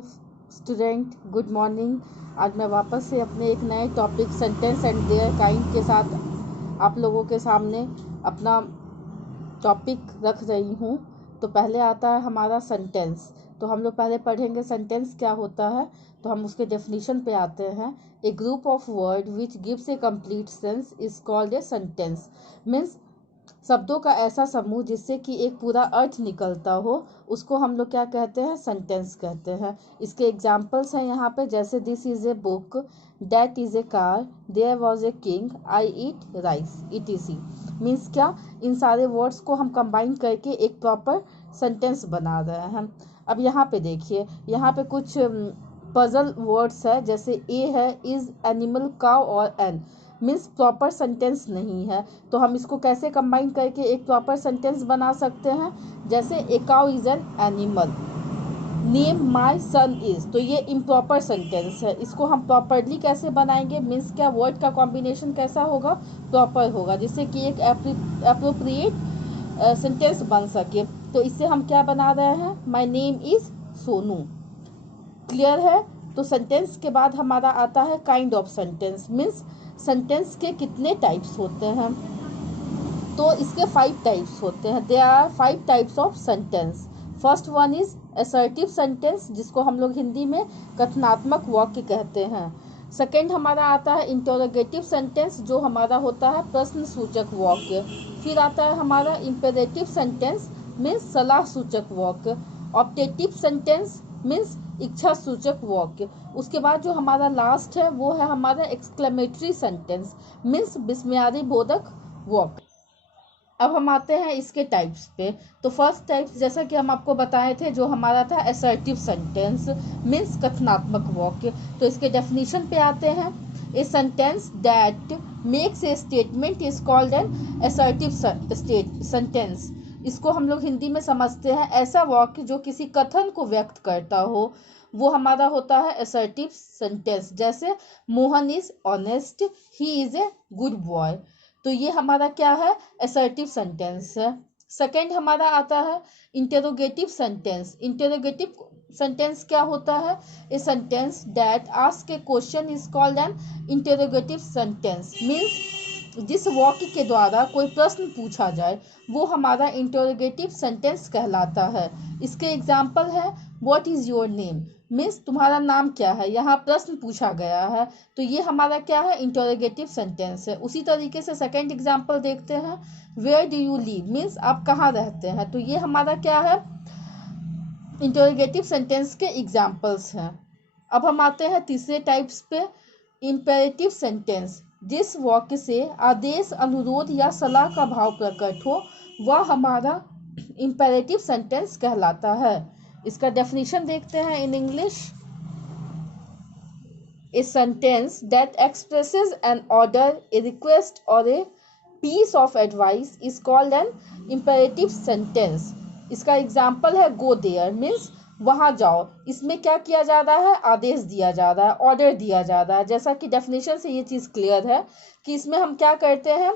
Student, good morning. आज मैं वापस से अपने एक नए topic sentence and their kind के साथ आप लोगों के सामने अपना टॉपिक रख रही हूँ। तो पहले आता है हमारा सेंटेंस। तो हम लोग पहले पढ़ेंगे सेंटेंस क्या होता है। तो हम उसके डेफिनेशन पे आते हैं। A group of word which gives a complete sense is called a sentence. Means शब्दों का ऐसा समूह जिससे कि एक पूरा अर्थ निकलता हो, उसको हम लोग क्या कहते हैं, सेंटेंस कहते हैं। इसके एग्जाम्पल्स हैं यहाँ पे, जैसे this is a book, that is a car, there was a king, I eat rice, etc। Means क्या, इन सारे वर्ड्स को हम कंबाइन करके एक प्रॉपर सेंटेंस बना रहे हैं। अब यहाँ पे देखिए, यहाँ पे कुछ पजल वर्ड्स है, जैसे ए है, इज, एनिमल, काउ और एन। मीन्स प्रॉपर सेंटेंस नहीं है, तो हम इसको कैसे कंबाइन करके एक प्रॉपर सेंटेंस बना सकते हैं। जैसे a cow is an animal, name my son is, तो ये इम्प्रॉपर सेंटेंस है। इसको हम प्रॉपरली कैसे बनाएंगे, मीन्स क्या, वर्ड का कॉम्बिनेशन कैसा होगा, प्रॉपर होगा, जिससे कि एक अप्रोप्रिएट सेंटेंस बन सके। तो इससे हम क्या बना रहे हैं, my name is Sonu. Clear है। तो सेंटेंस के बाद हमारा आता है kind of sentence. Means sentence के कितने टाइप्स होते हैं, तो इसके 5 टाइप्स होते हैं। There are 5 types of sentence. First one is assertive sentence, जिसको हम लोग हिंदी में कथनात्मक वाक्य कहते हैं। सेकेंड हमारा आता है इंटरोगेटिव सेंटेंस, जो हमारा होता है प्रश्न सूचक वाक्य। फिर आता है हमारा इम्पेरेटिव सेंटेंस, मीन्स सलाह सूचक वाक्य। ऑप्टेटिव सेंटेंस मीन्स इच्छा सूचक वाक्य। उसके बाद जो हमारा लास्ट है वो है हमारा एक्सक्लेमेटरी सेंटेंस, मीन्स विस्मयादि बोधक वाक्य। अब हम आते हैं इसके टाइप्स पे। तो फर्स्ट टाइप, जैसा कि हम आपको बताए थे, जो हमारा था असर्टिव सेंटेंस, मीन्स कथनात्मक वाक्य। तो इसके डेफिनेशन पे आते हैं। ए sentence that makes a statement is called N assertive sentence. इसको हम लोग हिंदी में समझते हैं, ऐसा वाक्य जो किसी कथन को व्यक्त करता हो, वो हमारा होता है असर्टिव सेंटेंस। जैसे Mohan is honest, he is a good boy. तो ये हमारा क्या है, असर्टिव सेंटेंस है। सेकंड हमारा आता है इंटेरोगेटिव सेंटेंस। इंटेरोगेटिव सेंटेंस क्या होता है, ए sentence that ask A question is called N interrogative sentence. Means जिस वाक्य के द्वारा कोई प्रश्न पूछा जाए, वो हमारा इंटरोगेटिव सेंटेंस कहलाता है। इसके एग्जाम्पल है, what is your name, means तुम्हारा नाम क्या है, यहाँ प्रश्न पूछा गया है, तो ये हमारा क्या है, इंटरोगेटिव सेंटेंस है। उसी तरीके से सेकंड एग्जाम्पल देखते हैं, where do you live, means आप कहाँ रहते हैं, तो ये हमारा क्या है, इंटरोगेटिव सेंटेंस के एग्जाम्पल्स हैं। अब हम आते हैं तीसरे टाइप्स पे, इम्पेरेटिव सेंटेंस। जिस वाक्य से आदेश, अनुरोध या सलाह का भाव प्रकट हो, वह हमारा इम्पेरेटिव सेंटेंस कहलाता है। इसका डेफिनेशन देखते हैं in English. A sentence that expresses an order, a request और a piece of advice is called an imperative sentence. इसका एग्जाम्पल है गो देयर, मीन्स वहाँ जाओ। इसमें क्या किया जा रहा है, आदेश दिया जा रहा है, ऑर्डर दिया जा रहा है। जैसा कि डेफिनेशन से ये चीज़ क्लियर है कि इसमें हम क्या करते हैं,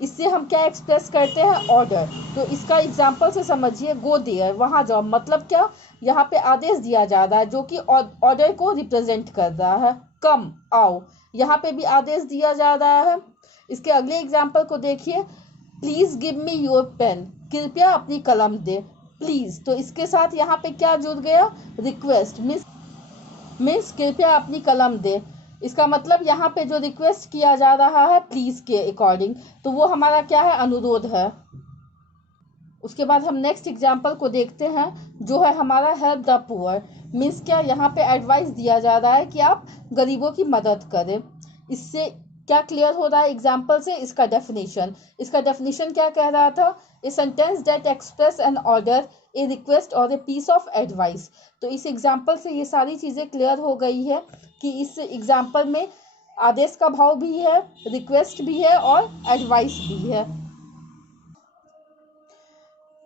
इससे हम क्या एक्सप्रेस करते हैं, ऑर्डर। तो इसका एग्जाम्पल से समझिए, गो देयर, वहाँ जाओ, मतलब क्या, यहाँ पे आदेश दिया जा रहा है जो कि ऑर्डर को रिप्रेजेंट कर रहा है। कम, आओ, यहाँ पे भी आदेश दिया जा रहा है। इसके अगले एग्जाम्पल को देखिए, please give me your pen, कृपया अपनी कलम दे। प्लीज, तो इसके साथ यहाँ पे क्या जुड़ गया, रिक्वेस्ट, मीन्स कृपया अपनी कलम दे। इसका मतलब यहाँ पे जो रिक्वेस्ट किया जा रहा है प्लीज के अकॉर्डिंग, तो वो हमारा क्या है, अनुरोध है। उसके बाद हम नेक्स्ट एग्जाम्पल को देखते हैं, जो है हमारा हेल्प द पुअर। मीन्स क्या, यहाँ पे एडवाइस दिया जा रहा है कि आप गरीबों की मदद करें। इससे क्या क्लियर हो रहा है एग्जाम्पल से, इसका डेफिनेशन क्या कह रहा था, ए sentence that express an order, a request और ए पीस ऑफ एडवाइस। तो इस एग्जाम्पल से ये सारी चीज़ें क्लियर हो गई है कि इस एग्जाम्पल में आदेश का भाव भी है, रिक्वेस्ट भी है और एडवाइस भी है।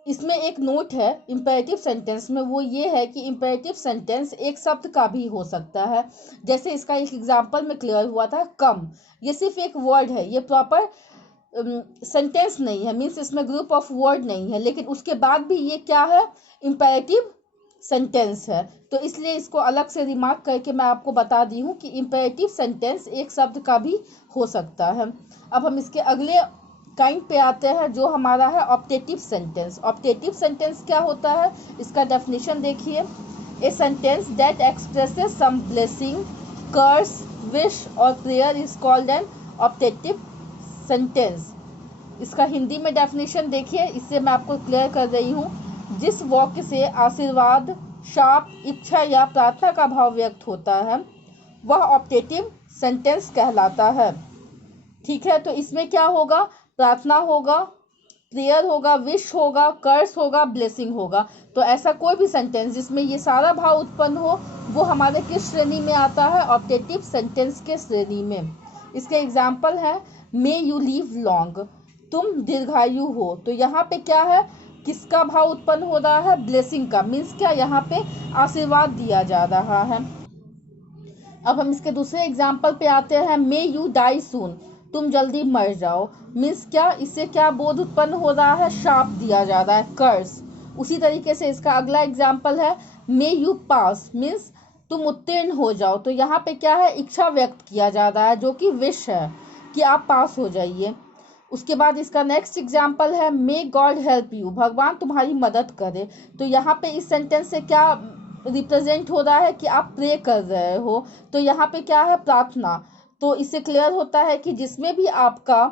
इसमें एक नोट है इम्पेरेटिव सेंटेंस में, वो ये है कि इम्पेरेटिव सेंटेंस एक शब्द का भी हो सकता है। जैसे इसका एक एग्जाम्पल में क्लियर हुआ था, कम, ये सिर्फ एक वर्ड है, ये प्रॉपर सेंटेंस नहीं है, मीन्स इसमें ग्रुप ऑफ वर्ड नहीं है, लेकिन उसके बाद भी ये क्या है, इम्पेरेटिव सेंटेंस है। तो इसलिए इसको अलग से रिमार्क करके मैं आपको बता दी हूँ कि इम्पेरेटिव सेंटेंस एक शब्द का भी हो सकता है। अब हम इसके अगले काइंड पे आते हैं जो हमारा है ऑप्टेटिव सेंटेंस। ऑप्टेटिव सेंटेंस क्या होता है, इसका डेफिनेशन देखिए। A sentence that expresses some blessing, curse, wish और prayer is called an optative sentence. इसका हिंदी में डेफिनेशन देखिए, इससे मैं आपको क्लियर कर रही हूँ। जिस वाक्य से आशीर्वाद, शाप, इच्छा या प्रार्थना का भाव व्यक्त होता है वह ऑप्टेटिव सेंटेंस कहलाता है। ठीक है, तो इसमें क्या होगा, प्रार्थना होगा, प्रेयर होगा, विश होगा, कर्स होगा, ब्लेसिंग होगा। तो ऐसा कोई भी सेंटेंस जिसमें ये सारा भाव उत्पन्न हो वो हमारे किस श्रेणी में आता है, ऑप्टेटिव सेंटेंस के श्रेणी में। इसके एग्जाम्पल है मे यू लिव लॉन्ग, तुम दीर्घायु हो। तो यहाँ पे क्या है, किसका भाव उत्पन्न हो रहा है, ब्लेसिंग का। मीन्स क्या, यहाँ पे आशीर्वाद दिया जा रहा है। अब हम इसके दूसरे एग्जाम्पल पे आते हैं, मे यू डाई सून, तुम जल्दी मर जाओ। मीन्स क्या, इससे क्या बोध उत्पन्न हो रहा है, शाप दिया जा रहा है, कर्स। उसी तरीके से इसका अगला एग्जाम्पल है मे यू पास, मीन्स तुम उत्तीर्ण हो जाओ। तो यहाँ पे क्या है, इच्छा व्यक्त किया जा रहा है जो कि विश है कि आप पास हो जाइए। उसके बाद इसका नेक्स्ट एग्जाम्पल है मे गॉड हेल्प यू, भगवान तुम्हारी मदद करे। तो यहाँ पे इस सेंटेंस से क्या रिप्रेजेंट हो रहा है कि आप प्रे कर रहे हो। तो यहाँ पे क्या है, प्रार्थना। तो इससे क्लियर होता है कि जिसमें भी आपका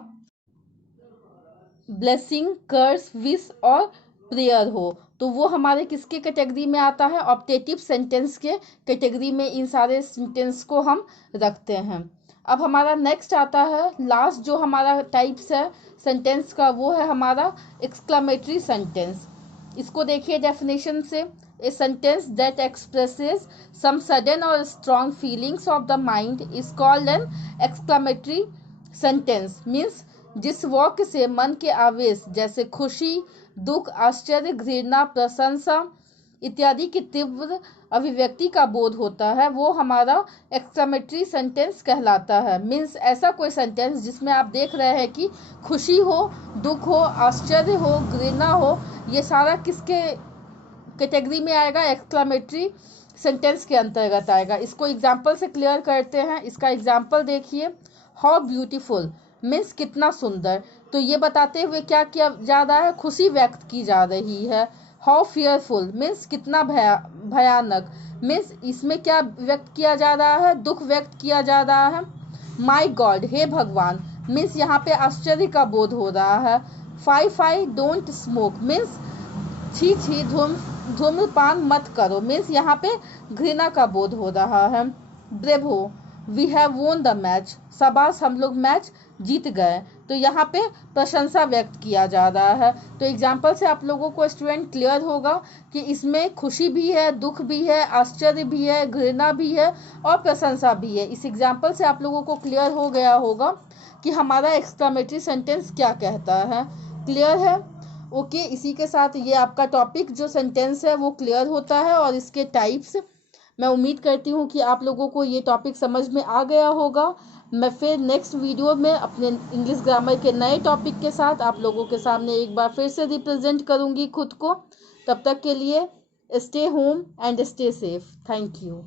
ब्लेसिंग, कर्स, विश और प्रेयर हो तो वो हमारे किसके कैटेगरी में आता है, ऑप्टेटिव सेंटेंस के कैटेगरी में इन सारे सेंटेंस को हम रखते हैं। अब हमारा नेक्स्ट आता है, लास्ट जो हमारा टाइप्स है सेंटेंस का, वो है हमारा एक्सक्लामेटरी सेंटेंस। इसको देखिए डेफिनेशन से, a sentence that expresses some sudden और strong feelings of the mind is called an exclamatory sentence. Means जिस वाक्य से मन के आवेश जैसे खुशी, दुख, आश्चर्य, घृणा, प्रशंसा इत्यादि की तीव्र अभिव्यक्ति का बोध होता है वो हमारा एक्सक्लेमेटरी सेंटेंस कहलाता है। मीन्स ऐसा कोई सेंटेंस जिसमें आप देख रहे हैं कि खुशी हो, दुख हो, आश्चर्य हो, घृणा हो, ये सारा किसके कैटेगरी में आएगा, एक्सक्लेमेटरी सेंटेंस के अंतर्गत आएगा। इसको एग्जाम्पल से क्लियर करते हैं। इसका एग्जाम्पल देखिए, हाउ ब्यूटीफुल मीन्स कितना सुंदर। तो ये बताते हुए क्या किया जा रहा है, खुशी व्यक्त की जा रही है। हाउ फियरफुल मीन्स कितना भयानक, मीन्स इसमें क्या व्यक्त किया जा रहा है, दुख व्यक्त किया जा रहा है। माई गॉड हे भगवान मीन्स यहाँ पे आश्चर्य का बोध हो रहा है। फाई डोंट स्मोक मीन्स छी छी धूम्रपान मत करो, मीन्स यहाँ पे घृणा का बोध हो रहा है। Bravo we have won the match, शाबाश हम लोग मैच जीत गए। तो यहाँ पे प्रशंसा व्यक्त किया जा रहा है। तो एग्जाम्पल से आप लोगों को स्टूडेंट क्लियर होगा कि इसमें खुशी भी है, दुख भी है, आश्चर्य भी है, घृणा भी है और प्रशंसा भी है। इस एग्जाम्पल से आप लोगों को क्लियर हो गया होगा कि हमारा एक्सक्लेमेटरी सेंटेंस क्या कहता है। क्लियर है? ओके, इसी के साथ ये आपका टॉपिक जो सेंटेंस है वो क्लियर होता है और इसके टाइप्स। मैं उम्मीद करती हूँ कि आप लोगों को ये टॉपिक समझ में आ गया होगा। मैं फिर नेक्स्ट वीडियो में अपने इंग्लिश ग्रामर के नए टॉपिक के साथ आप लोगों के सामने एक बार फिर से रिप्रेजेंट करूँगी खुद को। तब तक के लिए stay home and stay safe. Thank you.